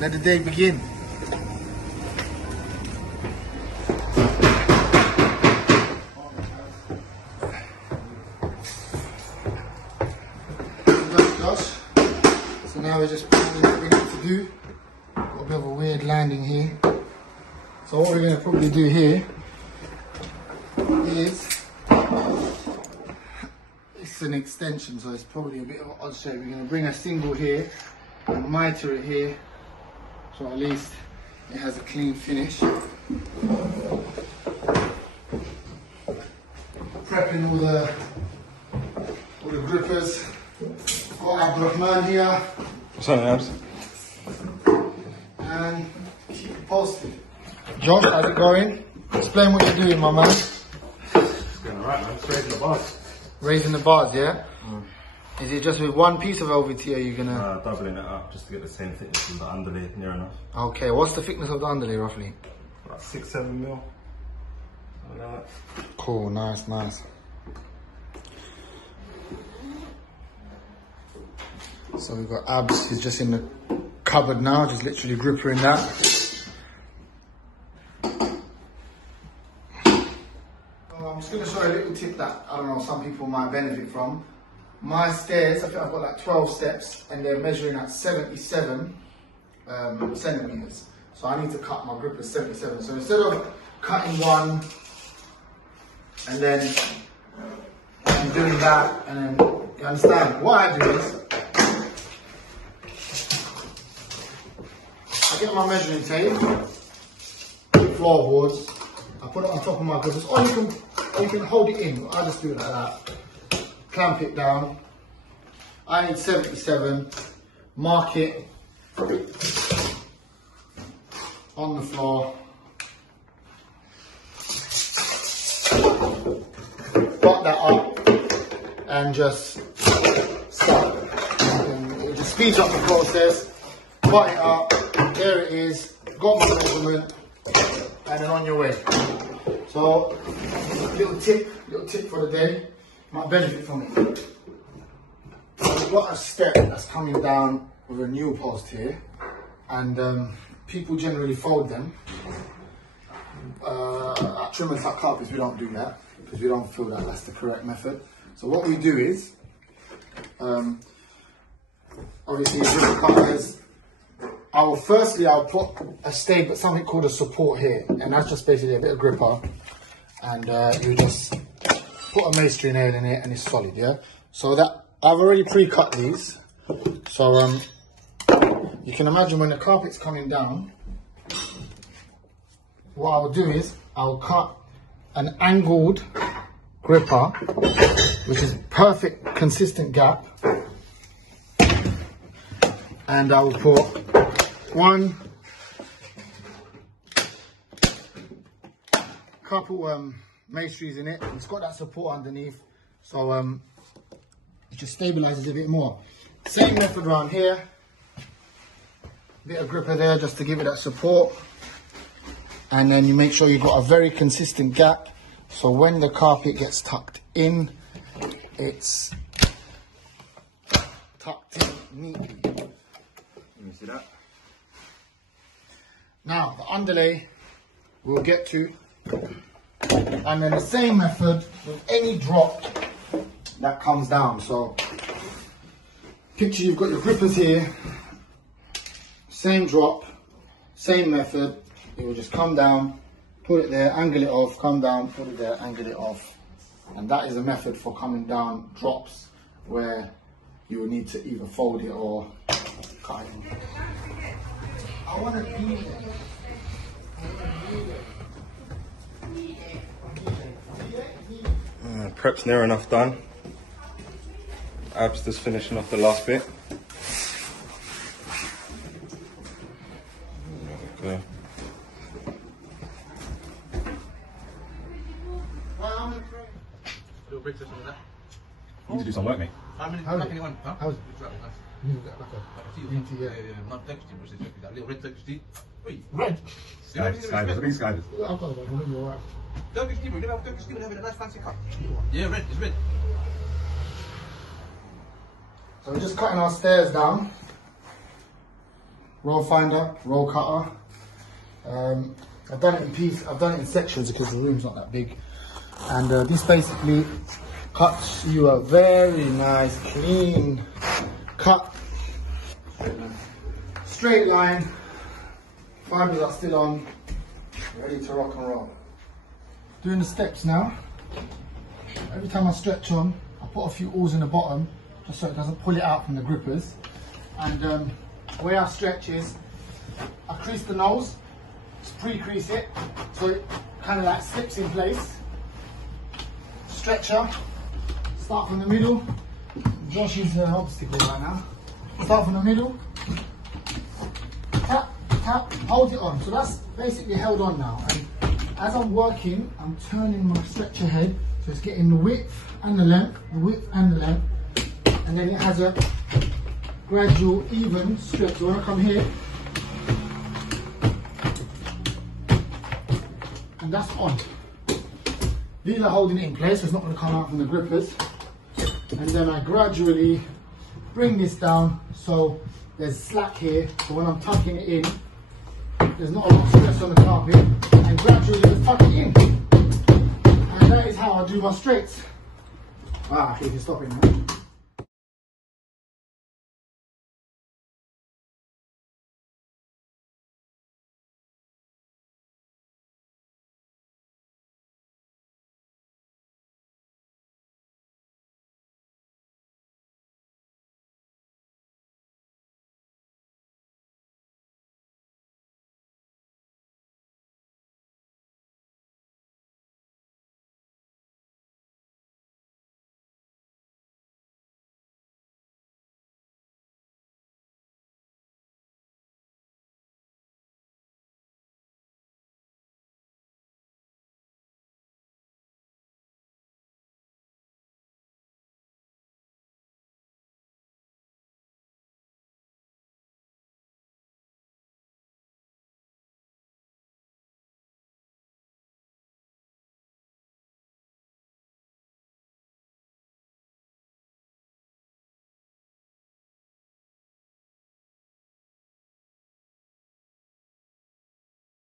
Let the day begin. So now we're just planning what we need to do. Got a bit of a weird landing here. So what we're going to probably do here is, it's an extension, so it's probably a bit of an odd shape. We're going to bring a single here and mitre it here, so at least it has a clean finish. Prepping all the grippers. Got Abdurrahman here. What's on, Abs? And keep it posted. Josh, how's it going? Explain what you're doing, my man. It's going alright, man. Just raising the bars. Raising the bars, yeah? Is it just with one piece of LVT, or are you gonna... doubling it up just to get the same thickness as the underlay, near enough. Okay, what's the thickness of the underlay, roughly? About 6-7 mil. Something like that. Cool, nice, nice. So we've got Abs, he's just in the cupboard now, just literally gripping that. I'm just going to show you a little tip that, I don't know, some people might benefit from. My stairs, I think I've got like 12 steps and they're measuring at 77 centimeters. So I need to cut my grip at 77. So instead of cutting one and then doing that and then, you understand, what I do is, I get my measuring tape, floorboards, I put it on top of my grippers, or you can hold it in. I just do it like that. Clamp it down. I need 77. Mark it on the floor. Dot that up and just start. And it just speeds up the process. Cut it up. There it is. Got my measurement. And then on your way. So, little tip for the day. Might benefit from it. We've got a step that's coming down with a new post here, and people generally fold them. At Trim&TuckCarpets we don't do that because we don't feel that that's the correct method. So what we do is, obviously with cutters, I'll put a stable, something called a support here, and that's just basically a bit of gripper, and you just put a masonry nail in it and it's solid, yeah? So that, I've already pre-cut these, so you can imagine when the carpet's coming down, what I'll do is, I'll cut an angled gripper, which is perfect consistent gap, and I will put one couple masonries in it. It's got that support underneath, so it just stabilizes a bit more. Same method around here, bit of gripper there just to give it that support, and then you make sure you've got a very consistent gap, so when the carpet gets tucked in, it's tucked in neatly. Let me see that. Now the underlay we'll get to, and then the same method with any drop that comes down. So picture you've got your grippers here, same drop, same method. It will just come down, put it there, angle it off, come down, put it there, angle it off. And that is a method for coming down drops where you will need to either fold it or cut it. I want to be there. Prep's near enough done. Abs just finishing off the last bit. There we go. Little bricks or something like that. You need to do some work, mate. How many? How's it? Anyone? Huh? How's it? It's right, nice. You've got like a Like BT, yeah. Not Turkish tea, but it's that little red Turkish tea. Wait, Red. Skyders, I think Skyders. I've got it, you're alright. Turkish tea, bro. You never have Turkish tea, but having a nice fancy cup. Yeah, red. It's red. So we're just cutting our stairs down. roll finder, roll cutter. I've done it in pieces, I've done it in sections because the room's not that big. And this basically cuts you a very nice, clean cut. Straight line, fibers are still on, ready to rock and roll. Doing the steps now. Every time I stretch on, I put a few awls in the bottom, just so it doesn't pull it out from the grippers. And the way I stretch is, I crease the nose, just pre-crease it, so it kind of like slips in place. Stretcher, start from the middle. Josh is an obstacle right now. Start from the middle, tap, tap, hold it on. So that's basically held on now. And as I'm working, I'm turning my stretcher head, so it's getting the width and the length, and then it has a gradual, even stretch. So when I come here, and that's on. These are holding it in place, so it's not going to come out from the grippers. And then I gradually bring this down, so there's slack here, so when I'm tucking it in, there's not a lot of stress on the carpet, and gradually just tuck it in. And that is how I do my straights. Ah, you can stop it now.